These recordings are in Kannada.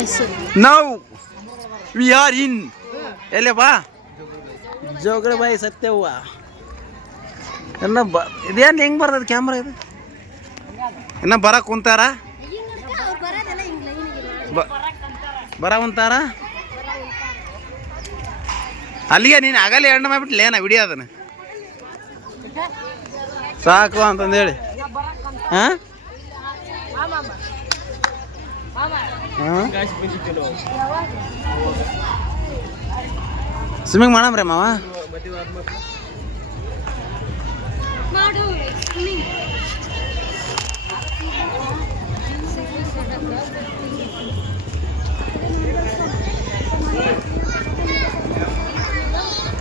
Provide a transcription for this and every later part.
Now we are in ಎಲ್ಲಿ ಬಾ ಜೋಗಳ ಬಾಯಿ ಸತ್ಯವ್ವ ಇದೇನು ಹೆಂಗೆ ಬರ್ತದೆ ಕ್ಯಾಮ್ರಾ ಇದು ಇನ್ನು ಬರಕ್ಕೆ ಕುಂತಾರ ಬರ ಕುಂತಾರ ಅಲ್ಲಿಗೆ ನೀನು ಆಗಲೇ ಎಣ್ಣೆ ಮಾಡಿಬಿಟ್ಲೆ ನಾ ವಿಡಿಯೋ ಅದನ್ನು ಸಾಕು ಅಂತಂದೇಳಿ ಹಾಂ ಸ್ವಿಮ್ಮಿಂಗ್ ಮಾಡಮ್ರಿ ಮಾವ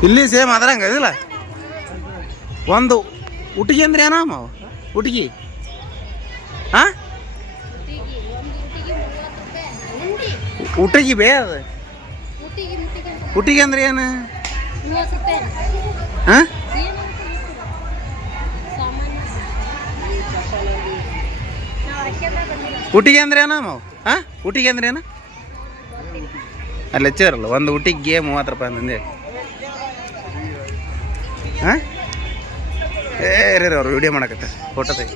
ಇಲ್ಲಿ ಸೇಮ್ ಅದ್ರಂಗ ಇದಿಲ್ಲ ಒಂದು ಉಟ್ಟಿಗೆ ಅಂದ್ರೆ ಏನೋ ಮಾವ ಉಟ್ಟಿಗೆ ಹಾಂ ಉಟ್ಟಿಗೆ ಬೇ ಅದು ಉಟ್ಟಿಗೆ ಅಂದ್ರೆ ಏನು ಹಾಂ ಉಟ್ಟಿಗೆ ಅಂದ್ರೆ ಏನೋ ಮಾವು ಹಾಂ ಉಟ್ಟಿಗೆ ಅಂದ್ರೆ ಏನು ಅಲ್ಲಿ ಹೆಚ್ಚಿರಲ್ಲ ಒಂದು ಉಟ್ಟಿಗೆ 30 ರೂಪಾಯಿ ಅಂತಂದೆ ಹಾಂ ಏ ರೀ ಅವ್ರು ವಿಡಿಯೋ ಮಾಡಕತ್ತ ಫೋಟೋ ತೆಗಿ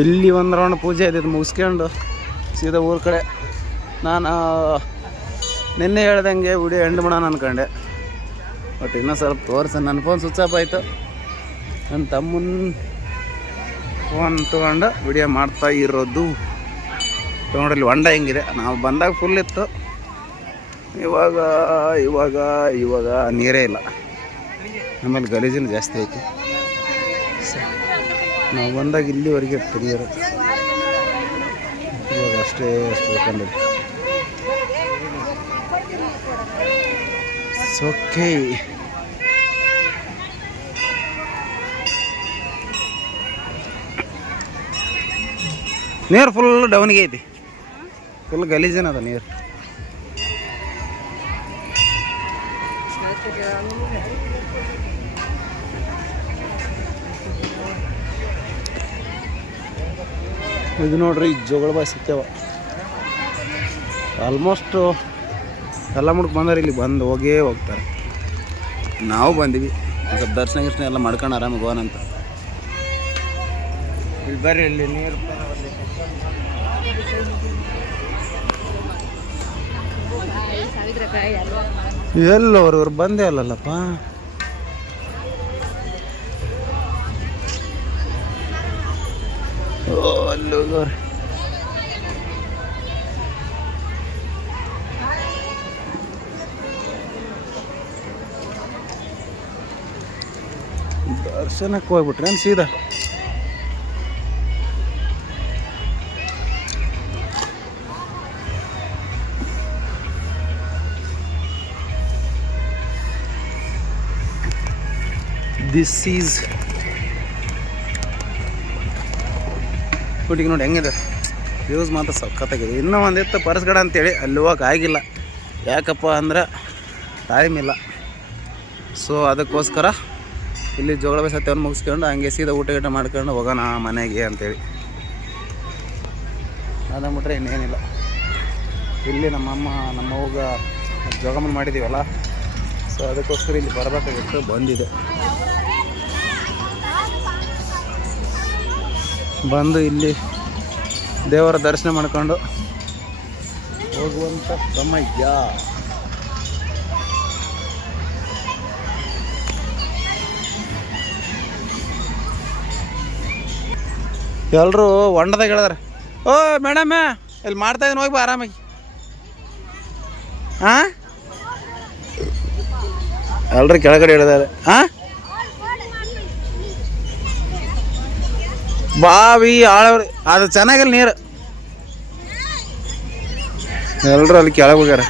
ಇಲ್ಲಿ ಒಂದು ರೌಂಡ್ ಪೂಜೆ ಇದ್ದಿದ್ದು ಮುಗಿಸ್ಕೊಂಡು ಸೀದಾ ಊರ ಕಡೆ ನಾನು ನಿನ್ನೆ ಹೇಳ್ದಂಗೆ ವಿಡಿಯೋ ಎಂಡ್ ಮಾಡೋಣ ಅಂದ್ಕೊಂಡೆ ಬಟ್ ಇನ್ನೂ ಸ್ವಲ್ಪ ತೋರಿಸ ನನ್ನ ಫೋನ್ ಸ್ವಿಚ್ ಆಫ್ ಆಯಿತು ನನ್ನ ತಮ್ಮನ ಫೋನ್ ತೊಗೊಂಡು ವಿಡಿಯೋ ಮಾಡ್ತಾ ಇರೋದು ನೋಡ್ರಿ ಹೊಂಡ ಹೆಂಗಿದೆ ನಾವು ಬಂದಾಗ ಫುಲ್ ಇತ್ತು ಇವಾಗ ಇವಾಗ ಇವಾಗ ನೀರೇ ಇಲ್ಲ ಆಮೇಲೆ ಗಲೀಜಿನ ಜಾಸ್ತಿ ಐತಿ ನಾವು ಬಂದಾಗ ಇಲ್ಲಿವರೆಗೆ ನೀರು ಇವಾಗ ಅಷ್ಟೇ ಬೇಕಂದ್ರೆ ಓಕೆ ನೀರು ಫುಲ್ ಡೌನ್ಗೆ ಐತಿ ಫುಲ್ ಗಲೀಜನದ ನೀರು ಇದು ನೋಡ್ರಿ ಜೋಗಳ ಬಾಯಿ ಸತ್ಯವ ಆಲ್ಮೋಸ್ಟ್ ಎಲ್ಲ ಮುಡ್ಕು ಬಂದಾರೆ ಇಲ್ಲಿ ಬಂದು ಹೋಗೇ ಹೋಗ್ತಾರೆ ನಾವು ಬಂದಿವಿ ಸ್ವಲ್ಪ ದರ್ಶನ ಗಿರ್ಶನ ಎಲ್ಲ ಮಾಡ್ಕೊಂಡು ಆರಾಮಾಗಿ ಹೋಗೋಣಂತ ಇಲ್ಲಿ ಬರ್ರಿ ಇಲ್ಲಿ ನೀರು ಎಲ್ಲವರು ಇವ್ರು ಬಂದೇ ಅಲ್ಲಲ್ಲಪ್ಪ ಅಲ್ಲೋದವ್ರಿ ದರ್ಶನಕ್ಕೆ ಹೋಗ್ಬಿಟ್ರೆ ಸೀದಾ ದಿಸ್ ಈಸ್ ಹುಡುಗಿ ನೋಡಿ ಹೆಂಗಿದೆ ವ್ಯೂಸ್ ಮಾತ್ರ ಸಖತ್ತಾಗಿದೆ ಇನ್ನೂ ಒಂದಿತ್ತು ಪರ್ಸ್ಗಡ ಅಂತೇಳಿ ಅಲ್ಲಿ ಹೋಗಕ್ಕೆ ಆಗಿಲ್ಲ ಯಾಕಪ್ಪ ಅಂದ್ರೆ ಟೈಮ್ ಇಲ್ಲ ಸೊ ಅದಕ್ಕೋಸ್ಕರ ಇಲ್ಲಿ ಜೋಗಳ ಬಾಯಿ ಸತ್ಯವನ್ನು ಮುಗಿಸ್ಕೊಂಡು ಹಂಗೆ ಸೀದಾ ಊಟ ಮಾಡ್ಕೊಂಡು ಹೋಗೋಣ ಮನೆಗೆ ಅಂತೇಳಿ ಅದಂಬಿಟ್ರೆ ಇನ್ನೇನಿಲ್ಲ ಇಲ್ಲಿ ನಮ್ಮಮ್ಮ ನಮ್ಮವ್ಗ ಜೋಗಮ್ಮನ ಮಾಡಿದ್ದೀವಲ್ಲ ಸೊ ಅದಕ್ಕೋಸ್ಕರ ಇಲ್ಲಿ ಬರಬೇಕಾಗಿತ್ತು ಬಂದಿದೆ ಬಂದು ಇಲ್ಲಿ ದೇವರ ದರ್ಶನ ಮಾಡ್ಕೊಂಡು ಹೋಗುವಂಥ ಸಮಯ ಎಲ್ಲರೂ ಹೊಂಡದಾಗ ಹೇಳಿದಾರೆ ಓ ಮೇಡಮ್ ಇಲ್ಲಿ ಮಾಡ್ತಾ ಇದ್ದೀನಿ ಹೋಗಿ ಬಾ ಆರಾಮಾಗಿ ಹಾಂ ಎಲ್ಲರೂ ಕೆಳಗಡೆ ಹೇಳಿದಾರೆ ಹಾಂ ಬಾವಿ ಆಳವ್ರಿ ಅದು ಚೆನ್ನಾಗಿಲ್ಲ ನೀರು ಎಲ್ಲರೂ ಅಲ್ಲಿ ಕೆಳಗೆ ಹೋಗ್ಯಾರ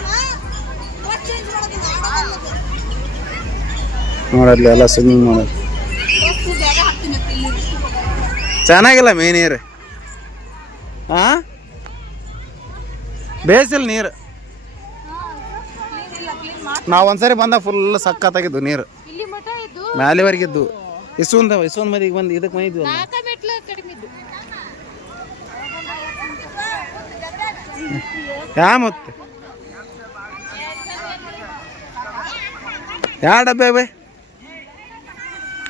ನೋಡಲ್ಲಿ ಎಲ್ಲ ಸ್ವಿಮ್ಮಿಂಗ್ ಮಾಡೋದು ಚೆನ್ನಾಗಿಲ್ಲ ಮೇ ನೀರು ಹಾಂ ಬೇಸಿಲ್ಲ ನೀರು ನಾವು ಒಂದ್ಸರಿ ಬಂದಾಗ ಫುಲ್ ಸಖತ್ತಾಗಿದ್ದು ನೀರು ಮ್ಯಾಲೆವರೆಗಿದ್ದು ಇಸ್ವಂದ ಮದಿಗೆ ಬಂದು ಇದಕ್ಕೆ ಮೈದ್ವಿ ಮತ್ತೆ ಯಾವ ಡಬ್ಬೆ ಬೈ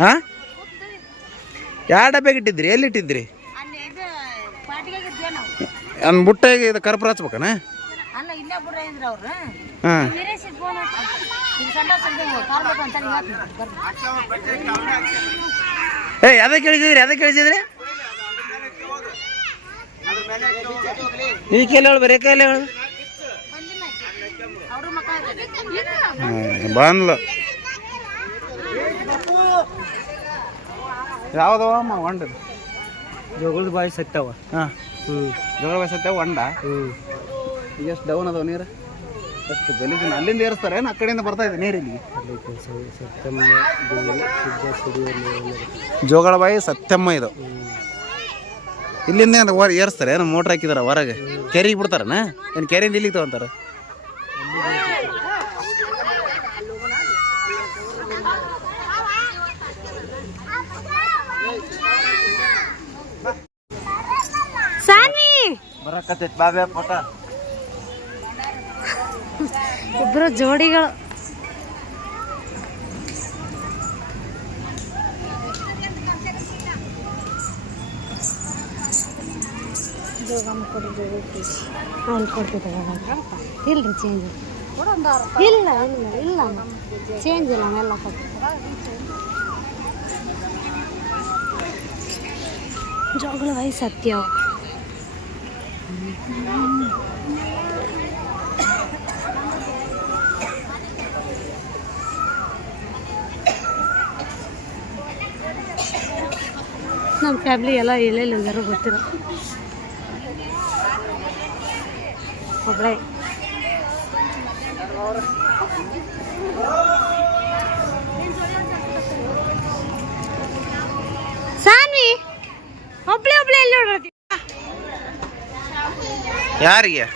ಹಾಂ ಯಾವ ಡಬ್ಬೆಗೆ ಇಟ್ಟಿದ್ರಿ ಎಲ್ಲಿ ಇಟ್ಟಿದ್ರಿ ಅನ್ ಬುಟ್ಟೆಗೆ ಇದು ಕರ್ಪೂರ ಹಚ್ಬೇಕನ ಹಾಂ ಅದಕ್ಕೆ ಕೇಳಿಸಿದ್ರಿ ಈ ಕೇಳಿ ಹೇಳು ಬರೀ ಕೇಳಿ ಹೇಳು ಬಂದ್ಲು ಯಾವ್ದವ ಹೊಂಡ ಜೋಗಳದ ಬಾಯಿ ಸತ್ತವ ಹಾಂ ಜೋಗಳ ಬಾಯಿ ಸತ್ತವ ಹೊಂಡ ಈಗ ಎಷ್ಟು ಡೌನ್ ಅದಾವ ನೀರು ಅಷ್ಟು ಗಲೀಜಿನ ಅಲ್ಲಿಂದ ಏರಿಸ್ತಾರೆ ಏನು ಆ ಕಡೆಯಿಂದ ಬರ್ತಾ ಇದೆ ನೀರು ಇಲ್ಲಿಗೆ ಜೋಗಳ ಬಾಯಿ ಸತ್ಯಮ್ಮ ಇದು ಇಲ್ಲಿಂದ ಏನು ಏರಿಸ್ತಾರೆ ಏನು ಮೋಟ್ರ್ ಹಾಕಿದಾರ ಹೊರಗೆ ಕೆರೆಗೆ ಬಿಡ್ತಾರನ ಏನು ಕೆರೆಯಿಂದ ಇಲ್ಲಿಗೆ ತಗೊಂತಾರೆ ಬರಕತ್ತೈತಿ ಬಾಬೆ ಪೋಟ ಇಬ್ರು ಜೋಡಿಗಳು ಅವ್ನು ಕೊಡ್ತಿದ್ದ ಇಲ್ರಿ ಚೇಂಜ್ ಇಲ್ಲ ಇಲ್ಲ ಇಲ್ಲ ಚೇಂಜ್ ಇಲ್ಲ ಎಲ್ಲ ಜೋಗಳ ವಯಸ್ಸು ಸತ್ಯ ನಮ್ಮ ಫ್ಯಾಮಿಲಿ ಎಲ್ಲ ಎಲ್ಲೆಲ್ಲಿ ಹೋಗ್ಯಾರೋ ಗೊತ್ತಿಲ್ಲ ಒಬ್ಬಳೇ ಸಾನ್ವಿ ಒಬ್ಳೆ ಎಲ್ಲಿ ನೋಡ್ರಿ ಯಾರಿಗೆ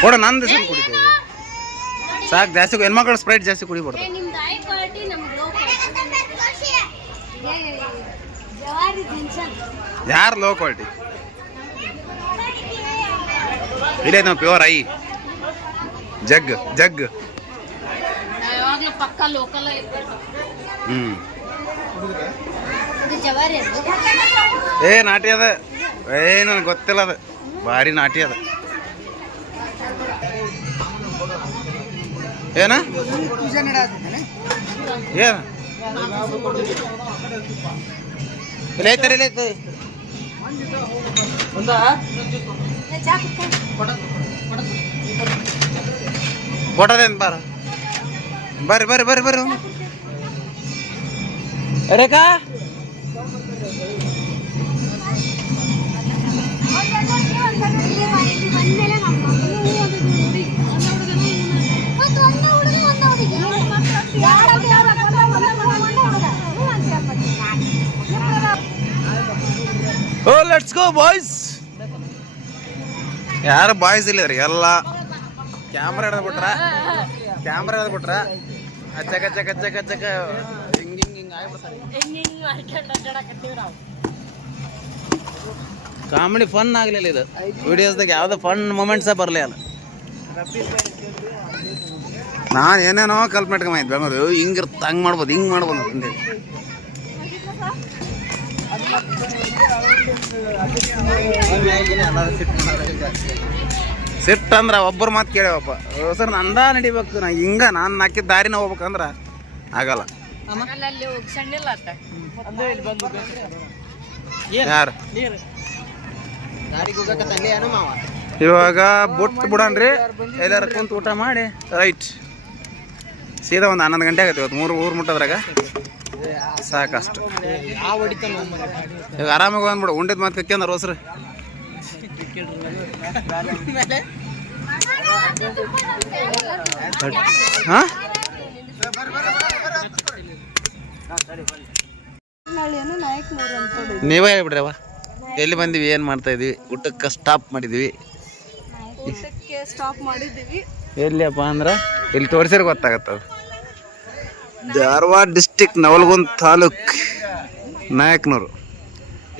ಕೊಡ ನಂದು ಹೆಸರು ಕುಡಿತೀವಿ ಸಾಕು ಜಾಸ್ತಿ ಹೆಣ್ಮಕ್ಳು ಸ್ಪ್ರೈಟ್ ಜಾಸ್ತಿ ಕುಡಿಬಾರ್ದು ಯಾರು ಲೋ ಕ್ವಾಲಿಟಿ ಇಲ್ಲೇ ನಾವು ಪ್ಯೂರ್ ಐ ಜಗ್ ಏ ನಾಟಿ ಅದ ನನಗೆ ಗೊತ್ತಿಲ್ಲ ಅದು ಭಾರಿ ನಾಟಿ ಅದ ಏನ ಏನ ಇಲ್ಲ ಫೋಟೋದೇನು ಬರ್ರಿ ರೇಖಾ ಓ ಲೆಟ್ಸ್ ಗೋ ಬಾಯ್ಸ್ ಯಾರು ಬಾಯ್ಸ್ ಇಲ್ಲ ರೀ ಎಲ್ಲ ಕ್ಯಾಮ್ರಾ ಹಿಡಿದ್ಬಿಟ್ರ ಅಚ್ಚಕ ಹಿಂಗ್ ಕಾಮಿಡಿ ಫನ್ ಆಗ್ಲಿಲ್ಲ ಇದು ವಿಡಿಯೋಸ್ದಾಗ ಯಾವ್ದು ಫನ್ ಮೂಮೆಂಟ್ಸೇ ಬರಲಿ ಅಲ್ಲ ನಾನು ಏನೇನೋ ಕಲ್ಪನೆಟ್ಕೊಂಬೈತೆ ಬೆಂಗಳೂರು ಹಂಗೆ ಮಾಡ್ಬೋದು ಹಿಂಗೆ ಮಾಡ್ಬೋದು ಅಂತಂದೇಳಿ ಸಿಟ್ಟಂದ್ರೆ ಒಬ್ಬರು ಮಾತು ಕೇಳ್ಯವಪ್ಪ ಸರ್ ನಂದ ನಡಿಬೇಕು ನಾನು ಹಾಕಿದ ದಾರಿನ ಹೋಗ್ಬೇಕಂದ್ರೆ ಆಗಲ್ಲ ಯಾರು ಇವಾಗ ಬಿಡನ್ರಿ ಎಲ್ಲಾರ ಕುಂತು ಊಟ ಮಾಡಿ ರೈಟ್ ಸೀದಾ ಒಂದು 11 ಗಂಟೆ ಆಗತ್ತೆ ಇವತ್ತು 3 ಊರು ಮುಟ್ಟೋದ್ರಾಗ ಸಾಕಷ್ಟು ಈಗ ಆರಾಮಾಗಿ ಬಂದ್ಬಿಡು ಉಂಡಿದ್ ಮಾತು ಕಕ್ಕಿಂದ ರೋಸ್ರಿ ಹಾಂ ನೀವೇ ಹೇಳ್ಬಿಡ್ರವ ಎಲ್ಲಿ ಬಂದಿವಿ ಏನು ಮಾಡ್ತಾ ಇದ್ವಿ ಊಟಕ್ಕೆ ಸ್ಟಾಪ್ ಮಾಡಿದ್ವಿ ಎಲ್ಲಿಯಪ್ಪ ಅಂದ್ರೆ ಇಲ್ಲಿ ತೋರಿಸಿದ್ರೆ ಗೊತ್ತಾಗತ್ತದ. ಧಾರವಾಡ ಡಿಸ್ಟಿಕ್ ನವಲಗುಂದ ತಾಲೂಕ್ ನಾಯಕನೂರು.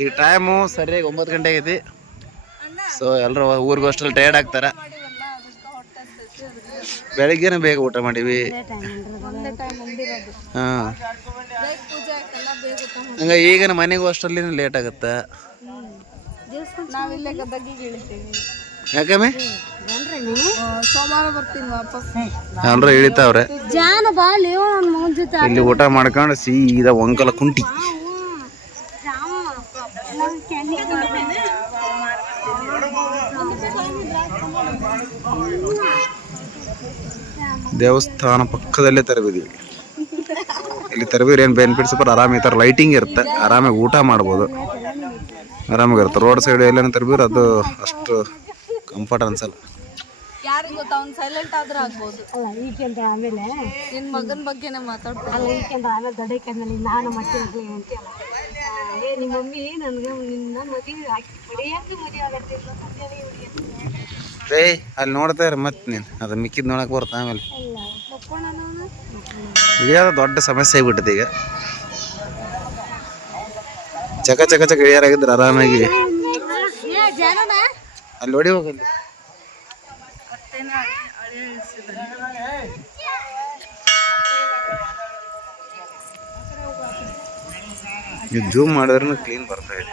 ಈಗ ಟೈಮು ಸರಿಯಾಗಿ 9 ಗಂಟೆ ಆಗೈತಿ. ಸೊ ಎಲ್ಲರೂ ಊರಿಗೆ ಅಷ್ಟರಲ್ಲಿ ಟಯರ್ಡ್ ಆಗ್ತಾರೆ. ಬೆಳಿಗ್ಗೆನೇ ಬೇಗ ಊಟ ಮಾಡೀವಿ. ಹಾಂ, ಹಂಗ ಈಗಿನ ಮನೆಗೂ ಅಷ್ಟರಲ್ಲಿ ಲೇಟ್ ಆಗುತ್ತೆ. ಯಾಕಮ್ಮೆ ಸೋಮವಾರ ಬರ್ತೀನಿ ವಾಪಸ್. ಎಲ್ಲರೂ ಇಳಿತಾವ್ರೆ. ಜಾನ ಬಾಲಿ ಜೊತೆ ಇಲ್ಲಿ ಊಟ ಮಾಡ್ಕೊಂಡು ಸೀದಾ ಒಂಕಲ ಕುಂಟಿ. ದೇವಸ್ಥಾನ ಪಕ್ಕದಲ್ಲೇ ತರಬಿದೀವಿ. ಇಲ್ಲಿ ತರಬಿದ್ರೆ ಏನು ಬೆನಿಫಿಟ್ಸ್ ಬರ್ ಆರಾಮ ಈ ಥರ ಲೈಟಿಂಗ್ ಇರುತ್ತೆ, ಆರಾಮಾಗಿ ಊಟ ಮಾಡ್ಬೋದು, ಆರಾಮಾಗಿರುತ್ತೆ. ರೋಡ್ ಸೈಡ್ ಎಲ್ಲೇನು ತರಬಿದ್ರೆ ಅದು ಅಷ್ಟು ಕಂಫರ್ಟ್ ಅನ್ಸಲ್ಲ. ಯಾರಿಗೆ ಗೊತ್ತಾ, ಅವ್ನು ಸೈಲೆಂಟ್ ಆದ್ರೆ ಆಗ್ಬೋದು. ಅಲ್ಲ ಈಕೆಂತ ಆಮೇಲೆ ನಿನ್ನ ಮಗನ ಬಗ್ಗೆನೇ ಮಾತಾಡ್ತಾರೆ. ಅಲ್ಲ ಈಕೆಂತ ಆಮೇಲೆ ದೊಡ್ಡಕ್ಕಾದ್ಮೇಲೆ ನಾನು ಮತ್ತೆ ಅಂತೀಯಲ್ಲ, ಏ ನಿಮ್ಮ ಮಮ್ಮಿ ನನಗೆ ನಿನ್ನ ಮದುವೆ ಹಾಕಿ ಹೊಡೆಯಾಕೆ ಮದುವೆ ಆಗತ್ತಿಲ್ಲ ರೇ ಅಲ್ಲಿ ನೋಡ್ತಾ ಇರ ಮತ್ತೆ ನೀನು ಅದು ಮಿಕ್ಕಿದ್ ನೋಡಕ್ಕೆ ಬರ್ತಾ. ಆಮೇಲೆ ಇಳಿಯೋದು ದೊಡ್ಡ ಸಮಸ್ಯೆ ಆಗ್ಬಿಟ್ಟದೆ ಈಗ. ಚಕ ಚಕ ಚಕ ಇಳಿಯಾರಾಗಿದ್ರೆ ಆರಾಮಾಗಿ ಅಲ್ಲಿ ಹೊಡಿ ಹೋಗಲ್ಲಿ. ನೀವು ಜೂಮ್ ಮಾಡಿದ್ರೂ ಕ್ಲೀನ್ ಬರ್ತಾ ಇದೆ.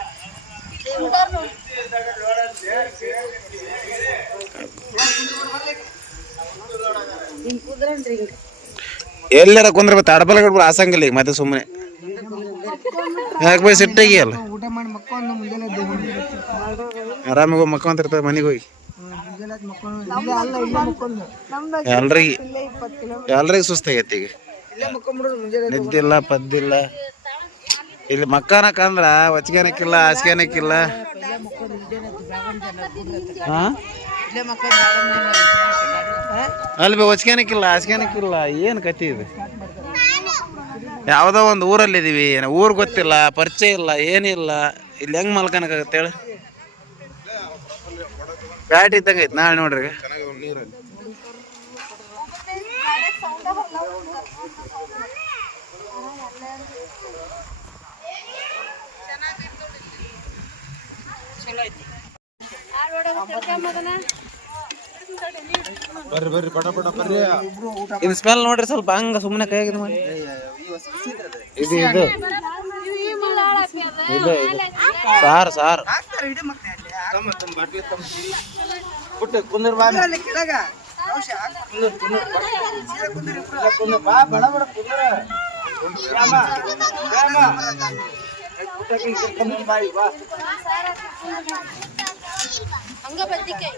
ಎಲ್ಲಾರ ಕುಂದ್ರೆ ಮತ್ತೆ ಅಡಬಲ ಗಡ್ಬಲ ಆಸಂಗಿಲ್ಲ ಈಗ ಮತ್ತೆ ಸುಮ್ಮನೆ ಯಾಕೆ ಬೈ ಸಿಟ್ಟಾಗಿ ಅಲ್ಲ. ಆರಾಮಾಗಿ ಹೋಗಿ ಮಕ್ಕೊಂತಿರ್ತದೆ ಮನೆಗೆ ಹೋಗಿ. ಎಲ್ರಿಗೂ ಸುಸ್ತಾಗೈತಿ ಈಗ, ನಿದ್ದಿಲ್ಲ ಪದ್ದಿಲ್ಲ. ಇಲ್ಲಿ ಮಕ್ಕನಕಂದ್ರ ವಚ್ಗೆನಕ್ಕಿಲ್ಲ ಹಾಸಿಗೆನಕ್ಕಿಲ್ಲ. ಅಲ್ಲಿ ಬಿ ವಚ್ಗೆನಕ್ಕಿಲ್ಲ ಹಾಸಿಗೆನಕ್ಕಿಲ್ಲ. ಏನು ಕತಿ ಇದೆ? ಯಾವುದೋ ಒಂದು ಊರಲ್ಲಿದ್ದೀವಿ, ಊರು ಗೊತ್ತಿಲ್ಲ, ಪರಿಚಯ ಇಲ್ಲ, ಏನಿಲ್ಲ. ಇಲ್ಲಿ ಹೆಂಗ್ ಮಲ್ಕನಕ್ಕಾಗತ್ತೆ ಹೇಳಿ? ಬ್ಯಾಟ್ ಇದ್ದಂಗೆ ಐತಿ. ನಾಳೆ ನೋಡ್ರಿ ಬರ್ರಿ ಪಟ ಪಟ ಬರ್ರಿ. ಇದು ಸ್ಮೆಲ್ ನೋಡ್ರಿ ಸ್ವಲ್ಪ ಹಂಗ ಸುಮ್ಮನೆ ಕೈಯಾಗ ಮಾಡಿ. ಇದು ಇದು ಇದು ಸಾರು ಸಾರು ಕುಂದ್ರ ಬಾ ಹಂಗ ಬದ್ನಿಕಾಯಿ